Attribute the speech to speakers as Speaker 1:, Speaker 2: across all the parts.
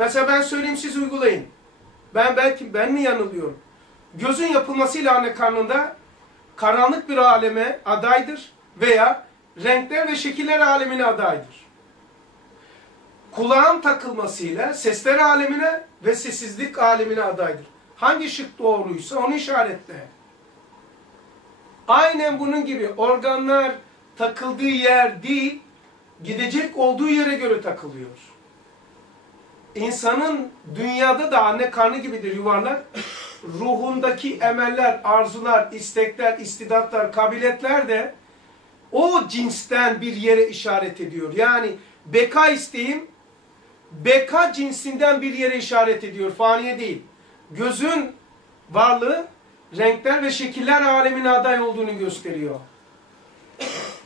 Speaker 1: Mesela ben söyleyeyim siz uygulayın. Ben belki ben mi yanılıyorum? Gözün yapılmasıyla anne karnında karanlık bir aleme adaydır veya renkler ve şekiller alemine adaydır. Kulağın takılmasıyla sesler alemine ve sessizlik alemine adaydır. Hangi şık doğruysa onu işaretle. Aynen bunun gibi organlar takıldığı yer değil, gidecek olduğu yere göre takılıyor. İnsanın dünyada da anne karnı gibidir yuvarlak. Ruhundaki emeller, arzular, istekler, istidatlar, kabiliyetler de o cinsten bir yere işaret ediyor. Yani beka isteğim, beka cinsinden bir yere işaret ediyor. Faniye değil. Gözün varlığı renkler ve şekiller alemine aday olduğunu gösteriyor.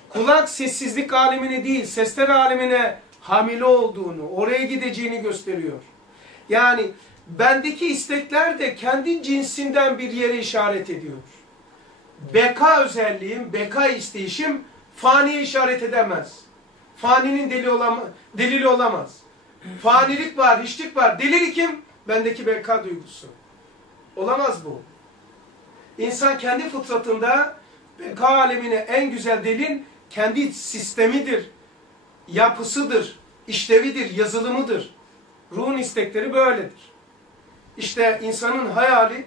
Speaker 1: Kulak sessizlik alemine değil, sesler alemine hamile olduğunu, oraya gideceğini gösteriyor. Yani bendeki istekler de kendi cinsinden bir yere işaret ediyor. Beka özelliğim, beka isteyişim faniye işaret edemez. Faninin deli olama, delili olamaz. Fanilik var, hiçlik var. Delili kim? Bendeki beka duygusu. Olamaz bu. İnsan kendi fıtratında beka alemine en güzel delil kendi sistemidir, yapısıdır, işlevidir, yazılımıdır. Ruhun istekleri böyledir. İşte insanın hayali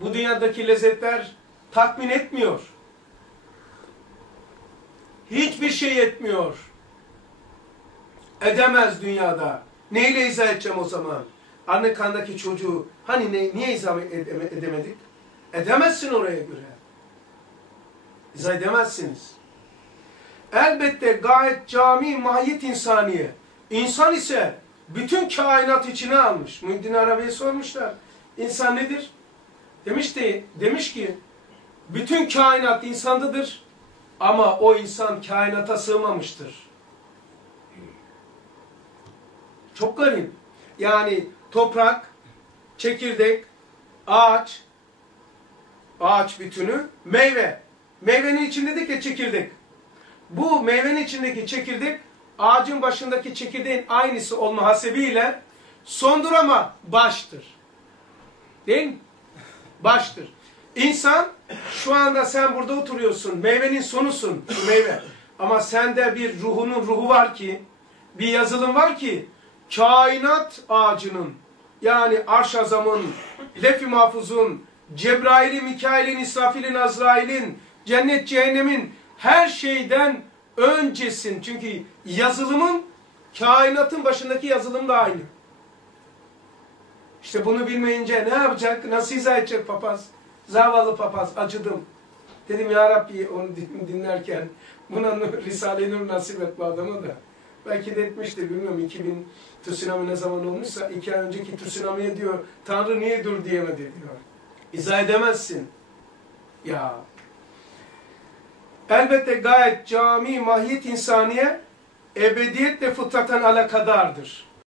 Speaker 1: bu dünyadaki lezzetler tatmin etmiyor. Hiçbir şey etmiyor. Edemez dünyada. Neyle izah edeceğim o zaman? Anne kandaki çocuğu hani ne, niye izah edeme, edemedik? Edemezsin oraya göre. İzah edemezsiniz. Elbette gayet cami mahiyet insaniye. İnsan ise bütün kainat içine almış. Muhyiddin Arabi'ye sormuşlar. İnsan nedir? Demiş, de, demiş ki bütün kainat insandadır ama o insan kainata sığmamıştır. Çok garip. Yani toprak, çekirdek, ağaç, ağaç bütünü, meyve. Meyvenin içindedir ki çekirdek. Bu meyvenin içindeki çekirdek ağacın başındaki çekirdeğin aynısı olma hasebiyle sondur ama baştır. Değil mi? Baştır. İnsan şu anda sen burada oturuyorsun. Meyvenin sonusun. Şu meyve. Ama sende bir ruhunun ruhu var ki bir yazılım var ki kainat ağacının yani arş azamın, lef-i mahfuzun, Cebrail'in, Mikail'in, İsrafil'in, Azrail'in, cennet cehennemin her şeyden öncesin. Çünkü yazılımın kainatın başındaki yazılım da aynı. İşte bunu bilmeyince ne yapacak? Nasıl izah edecek papaz? Zavallı papaz acıdım. Dedim ya Rabbi onu dinlerken buna Risale-i Nur nasip et bu adama da. Belki de etmiştir bilmiyorum 2000 tsunami ne zaman olmuşsa iki ay önceki tsunami'ye diyor Tanrı niye dur diyemedi diyor. İzah edemezsin. Ya Elbette gayet cami mahiyet insaniye ebediyetle fıtraten alakadardır.